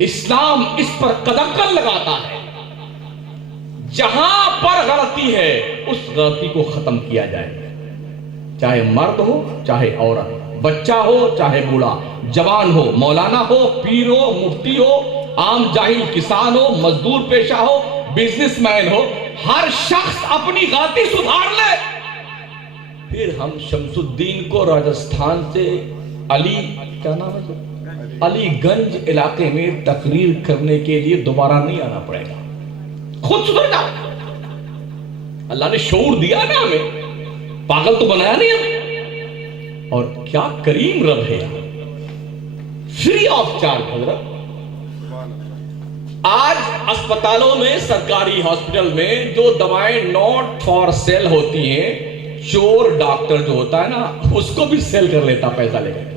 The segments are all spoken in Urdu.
اسلام اس پر قدم لگاتا ہے، جہاں پر غلطی ہے اس غلطی کو ختم کیا جائے، چاہے مرد ہو چاہے عورت، بچہ ہو چاہے بوڑھا، جوان ہو، مولانا ہو، پیر ہو، مفتی ہو، عام جاہل کسان ہو، مزدور پیشہ ہو، بزنس مین ہو، ہر شخص اپنی غلطی سدھار لے۔ پھر ہم شمس الدین کو راجستھان سے علی گنج علاقے میں تقریر کرنے کے لیے دوبارہ نہیں آنا پڑے گا، خود سدھر جاؤ۔ اللہ نے شعور دیا نا ہمیں، پاگل تو بنایا نہیں ہمیں۔ اور کیا کریم رب ہے، فری آف چارج حضرت۔ آج اسپتالوں میں، سرکاری ہاسپٹل میں جو دوائیں ناٹ فار سیل ہوتی ہیں، چور ڈاکٹر جو ہوتا ہے نا اس کو بھی سیل کر لیتا پیسہ لے کر کے۔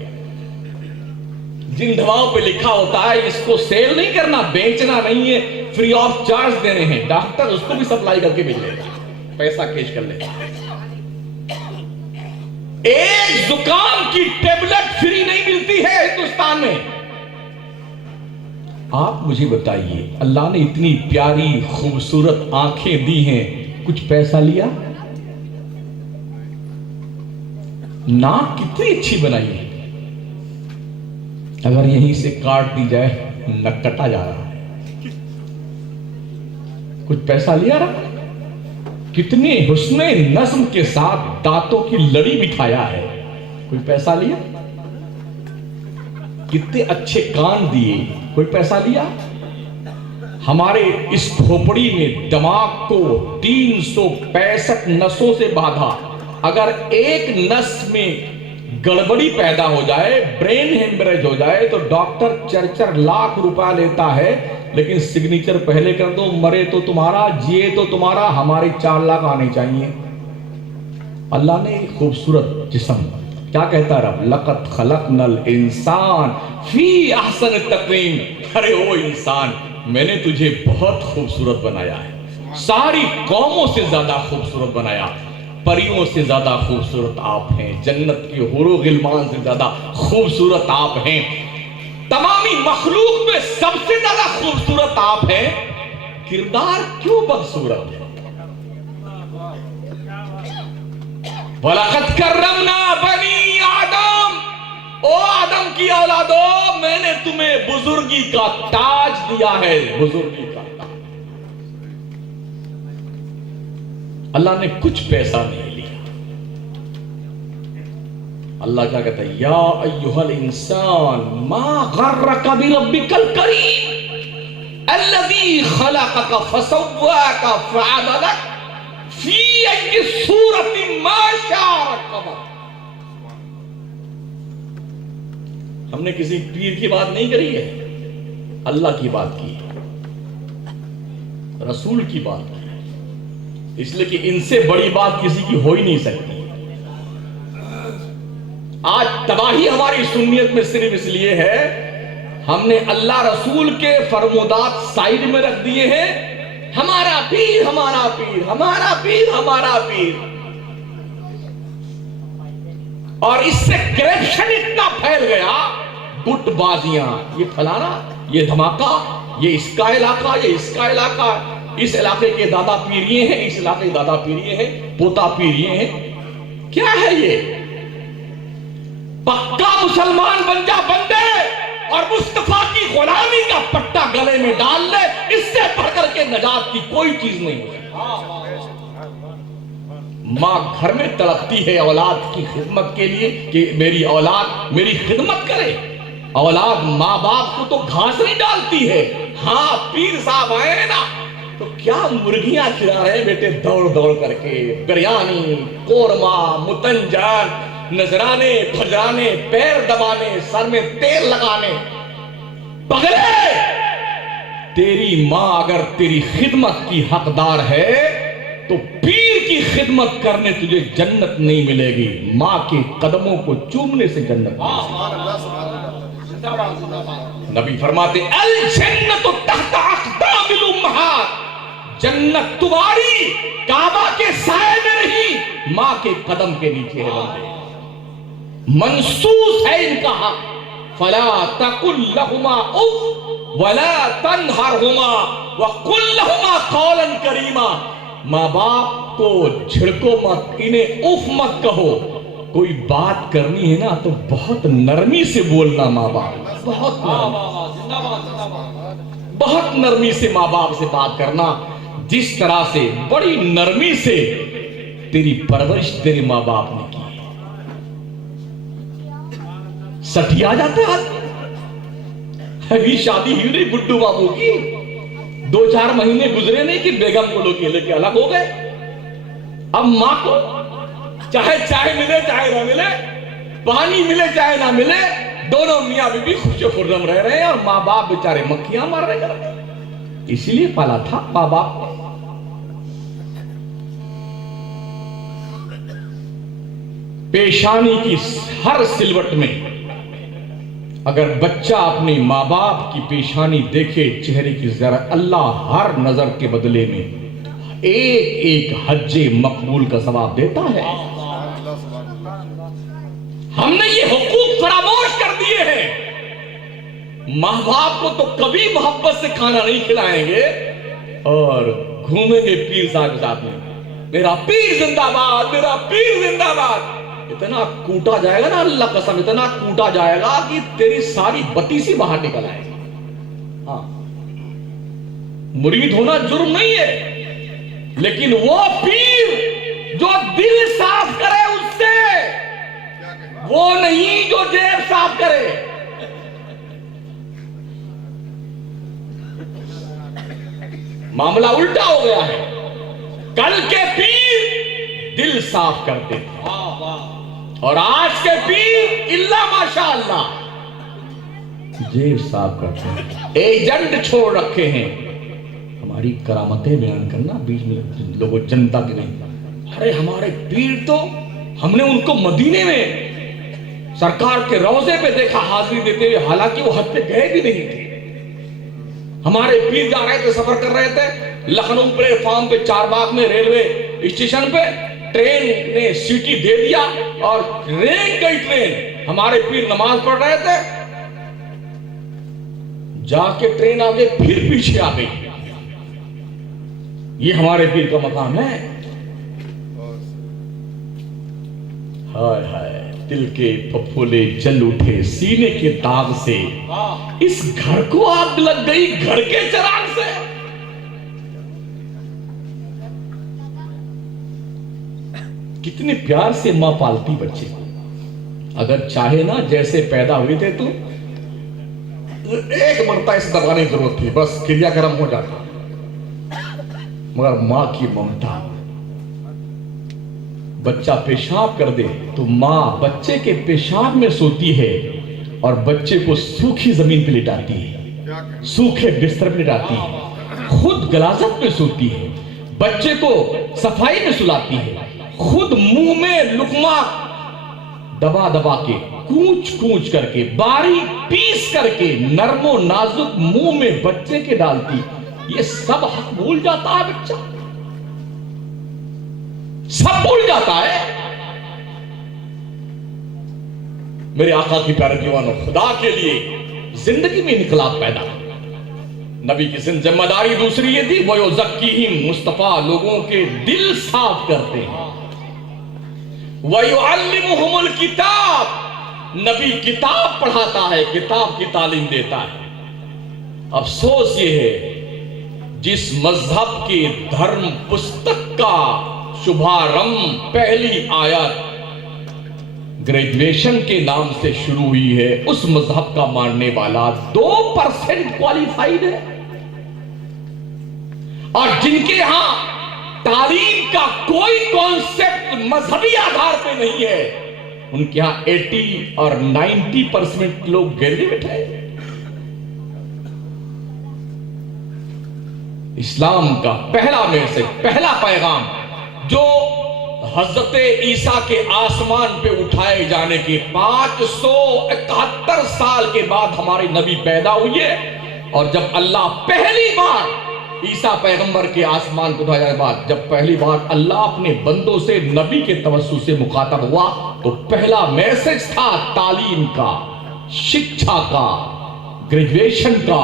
جن دواؤں پہ لکھا ہوتا ہے اس کو سیل نہیں کرنا، بیچنا نہیں ہے، فری آف چارج دینے ہیں، ڈاکٹر اس کو بھی سپلائی کر کے بھیج لیتا، پیسہ کیش کر لیتا۔ ایک زکام کی ٹیبلٹ فری نہیں ملتی ہے ہندوستان میں۔ آپ مجھے بتائیے، اللہ نے اتنی پیاری خوبصورت آنکھیں دی ہیں، کچھ پیسہ لیا؟ ناک کتنی اچھی بنائی ہے، اگر یہیں سے کاٹ دی جائے نک کٹا جا رہا ہے، کچھ پیسہ لیا رہا؟ کتنے حسن نظم کے ساتھ دانتوں کی لڑی بٹھایا ہے، کوئی پیسہ لیا؟ کتنے اچھے کان دیے، کوئی پیسہ لیا؟ ہمارے اس کھوپڑی میں دماغ کو 365 نسوں سے باندھا، اگر ایک نس میں گڑبڑی پیدا ہو جائے، برین ہیمریج ہو جائے تو ڈاکٹر 4 لاکھ روپے لیتا ہے، لیکن سگنیچر پہلے کر دو، مرے تو تمہارا، جیے تو تمہارا، ہماری 4 لاکھ آنے چاہیے۔ اللہ نے خوبصورت جسم، کیا کہتا رب؟ لقد خلقنا الانسان فی احسن تقویم۔ ارے او انسان، میں نے تجھے بہت خوبصورت بنایا ہے، ساری قوموں سے زیادہ خوبصورت بنایا، پریوں سے زیادہ خوبصورت آپ ہیں، جنت کے حور و غلمان سے زیادہ خوبصورت آپ ہیں، تمامی مخلوق میں سب سے زیادہ خوبصورت آپ ہیں، کردار کیوں بدصورت ہے؟ وَلَقَدْ كَرَّمْنَا بَنِي آدم، او آدم کی اولادو، میں نے تمہیں بزرگی کا تاج دیا ہے، بزرگی کا تاج۔ اللہ نے کچھ پیسہ نہیں لیا۔ اللہ کیا کہتا ہے؟ یا ایھا الانسان ما غرک بربک الکریم الذی خلقک فسواک فعدلک فی ای صورت ما شاء رکبک۔ ہم نے کسی پیر کی بات نہیں کری ہے، اللہ کی بات کی، رسول کی بات کی، اس لیے کہ ان سے بڑی بات کسی کی ہو ہی نہیں سکتی۔ آج تباہی ہماری سنیت میں صرف اس لیے ہے ہم نے اللہ رسول کے فرمودات سائیڈ میں رکھ دیے ہیں، ہمارا پیر ہمارا پیر، ہمارا پیر ہمارا پیر، اور اس سے کرپشن اتنا پھیل گیا، گٹ بازیاں، یہ پھلانا، یہ دھماکہ، یہ اس کا علاقہ، یہ اس کا علاقہ، اس علاقے کے دادا پیر یہ ہیں، اس علاقے کے دادا پیر یہ ہیں، پوتا پیر یہ ہیں۔ کیا ہے یہ؟ پکا مسلمان بن جا بندے، اور مصطفیٰ کی غلامی کا پٹا گلے میں ڈال لے، اس سے بڑھ کر کے نجات کی کوئی چیز نہیں ہے۔ ماں گھر میں تڑپتی ہے اولاد کی خدمت کے لیے کہ میری اولاد میری خدمت کرے، اولاد ماں باپ کو تو گھاس نہیں ڈالتی ہے۔ ہاں پیر صاحب آئے ہیں نا تو کیا مرغیاں کھلا رہے ہیں بیٹے، دوڑ دوڑ کر کے، بریانی، قورمہ، متنجان، نذرانے، پھجرانے، پیر دبانے، سر میں تیل لگانے۔ پگلے، تیری ماں اگر تیری خدمت کی حقدار ہے تو پیر کی خدمت کرنے تجھے جنت نہیں ملے گی، ماں کے قدموں کو چومنے سے جنت نبی فرماتے الجنت تحت اقدام الامہات، جنت تمہاری کعبہ کے سائے میں نہیں، ماں کے قدم کے نیچے ہے بندے۔ منصوص ہے ان کا حق، فلا تقل لهما اف ولا تنہرہما وقل لہما قولا کریما، ماں باپ کو جھڑکو مت، انہیں اف مت کہو، کوئی بات کرنی ہے نا تو بہت نرمی سے بولنا، ماں باپ بہت نرمی سے ماں باپ سے بات کرنا، جس طرح سے بڑی نرمی سے تیری پرورش تیرے ماں باپ نے کی ہے۔ سٹیا جاتا ہے ابھی شادی ہی نہیں بڈھو بابو کی، 2-4 مہینے گزرے نہیں کہ بیگم کو لوگ لے کے الگ ہو گئے۔ اب ماں کو چاہے چائے ملے چاہے نہ ملے، پانی ملے چاہے نہ ملے، دونوں میاں بیوی خوش و خرم رہ رہے ہیں، اور ماں باپ بیچارے مکھیاں مار رہے ہیں۔ اسی لیے پالا تھا ماں باپ کو۔ پیشانی کی ہر سلوٹ میں اگر بچہ اپنی ماں باپ کی پیشانی دیکھے چہرے کی ذرا، اللہ ہر نظر کے بدلے میں ایک ایک حج مقبول کا ثواب دیتا ہے۔ ہم نے یہ حقوق فراموش کر دیے ہیں۔ ماں باپ کو تو کبھی محبت سے کھانا نہیں کھلائیں گے اور گھومیں گے پیر صاحب کے ساتھ میں، میرا پیر زندہ باد، میرا پیر زندہ باد۔ اتنا کوٹا جائے گا نا، اللہ قسم اتنا کوٹا جائے گا کہ تیری ساری بتی سی باہر نکل آئے گا۔ ہاں، مرید ہونا جرم نہیں ہے، لیکن وہ پیر جو دل صاف کرے اس سے، وہ نہیں جو جیب صاف کرے۔ معاملہ الٹا ہو گیا ہے، کل کے پیر دل صاف کرتے تھے اور آج کے پیر اللہ ماشاءاللہ جیب صاف کرتے ہیں، ایجنٹ چھوڑ رکھے ہیں۔ ہماری کرامتیں بیان کرنا بیچ میں لوگوں جنتا کی نہیں، ارے ہمارے پیر تو ہم نے ان کو مدینے میں سرکار کے روضے پہ دیکھا حاضری دیتے ہوئے، حالانکہ وہ حج پہ گئے بھی نہیں تھے۔ ہمارے پیر جا رہے تھے، سفر کر رہے تھے، لکھنؤ پلیٹ فارم پہ چار باغ میں ریلوے اسٹیشن پہ ٹرین نے سیٹی دے دیا اور رینگ گئی ٹرین، ہمارے پیر نماز پڑھ رہے تھے، جا کے ٹرین آگے پھر پیچھے آ گئی۔ یہ ہمارے پیر کا مقام ہے۔ ہائے ہائے، دل کے پھپھولے جل اٹھے سینے کے داغ سے، اس گھر کو آگ لگ گئی گھر کے چراغ سے۔ کتنے پیار سے ماں پالتی بچے کو، اگر چاہے نا جیسے پیدا ہوئے تھے تو ایک مرتبہ اس دبانے کی ضرورت تھی، بس کریا کرم ہو جاتا، مگر ماں کی ممتا، بچہ پیشاب کر دے تو ماں بچے کے پیشاب میں سوتی ہے اور بچے کو سوکھی زمین پہ لٹاتی ہے، سوکھے بستر پہ لٹاتی ہے، خود غلاظت پہ سوتی ہے، بچے کو صفائی میں سلاتی ہے، خود منہ میں لقمہ دبا دبا کے کونچ کونچ کر کے باریک پیس کر کے نرم و نازک منہ میں بچے کے ڈالتی۔ یہ سب حق بھول جاتا ہے بچہ، سب بھول جاتا ہے۔ میرے آقا کی پیارے دیوانوں، خدا کے لیے زندگی میں انقلاب پیدا، نبی کی ذمہ داری دوسری یہ تھی، وَيُزَكِّيهِمْ، مصطفیٰ لوگوں کے دل صاف کرتے ہیں، وَيُعَلِّمُهُمُ الْكِتَابِ، نبی کتاب پڑھاتا ہے، کتاب کی تعلیم دیتا ہے۔ افسوس یہ ہے جس مذہب کے دھرم پستک کا شبھارمبھ پہلی آیت گریجویشن کے نام سے شروع ہوئی ہے، اس مذہب کا ماننے والا 2% کوالیفائیڈ ہے، اور جن کے ہاں تعلیم کا کوئی کانسیپٹ مذہبی آدھار پہ نہیں ہے، ان کے ہاں 80 اور 90% لوگ گریجویٹ ہیں۔ اسلام کا پہلا میسج، پہلا پیغام جو حضرت عیسیٰ کے آسمان پہ اٹھائے جانے کے 571 سال کے بعد ہمارے نبی پیدا ہوئے، اور جب اللہ پہلی بار عیسیٰ پیغمبر کے آسمان کو اٹھایا جانے کے بعد جب پہلی بار اللہ اپنے بندوں سے نبی کے توسط سے مخاطب ہوا تو پہلا میسج تھا تعلیم کا، شکشا کا، گریجویشن کا،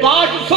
500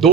2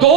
2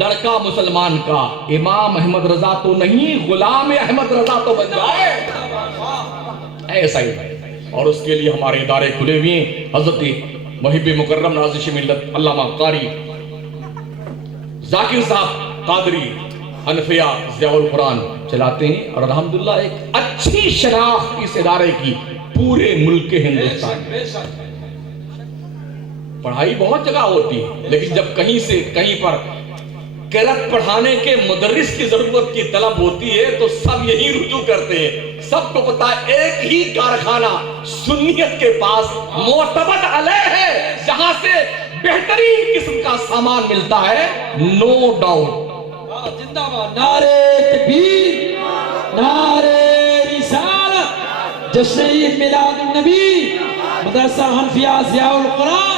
لڑکا مسلمان کا امام احمد رضا تو نہیں، غلام احمد رضا تو بن جائے، ایسا ہی ہے۔ اور اس کے لیے ہمارے ادارے کھلے ہوئے ہیں۔ حضرت محب مکرم نازش ملت علامہ قاری ذاکر صاحب قادری حنفیہ ضیاء القرآن چلاتے ہیں، اور الحمدللہ ایک اچھی شناخت اس ادارے کی پورے ملک ہندوستان میں۔ پڑھائی بہت جگہ ہوتی ہے، لیکن جب کہیں سے کہیں پر قرأت پڑھانے کے مدرس کی ضرورت کی طلب ہوتی ہے تو سب یہی رجوع کرتے ہیں۔ سب کو پتا ہے ایک ہی کارخانہ سنیت کے پاس معتمد علیہ ہے جہاں سے بہترین قسم کا سامان ملتا ہے، نو ڈاؤٹ۔ زندہ باد نعرہ تکبیر، نعرہ رسالت، جشن عید میلاد النبی، مدرسہ حنفیہ ضیاء القرآن۔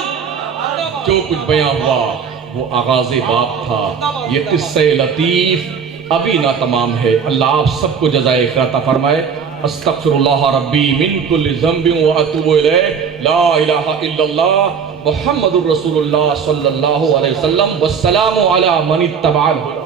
جو کچھ بیان ہوا وہ آغاز باب تھا، یہ قصہ لطیف ابھی نہ تمام ہے۔ اللہ آپ سب کو جزائے خیر عطا فرمائے۔ استغفر اللہ ربی من کل ذنب واتوب الیہ، لا الہ الا اللہ محمد الرسول اللہ صلی اللہ علیہ وسلم، والسلام علی من اتبع الہدی۔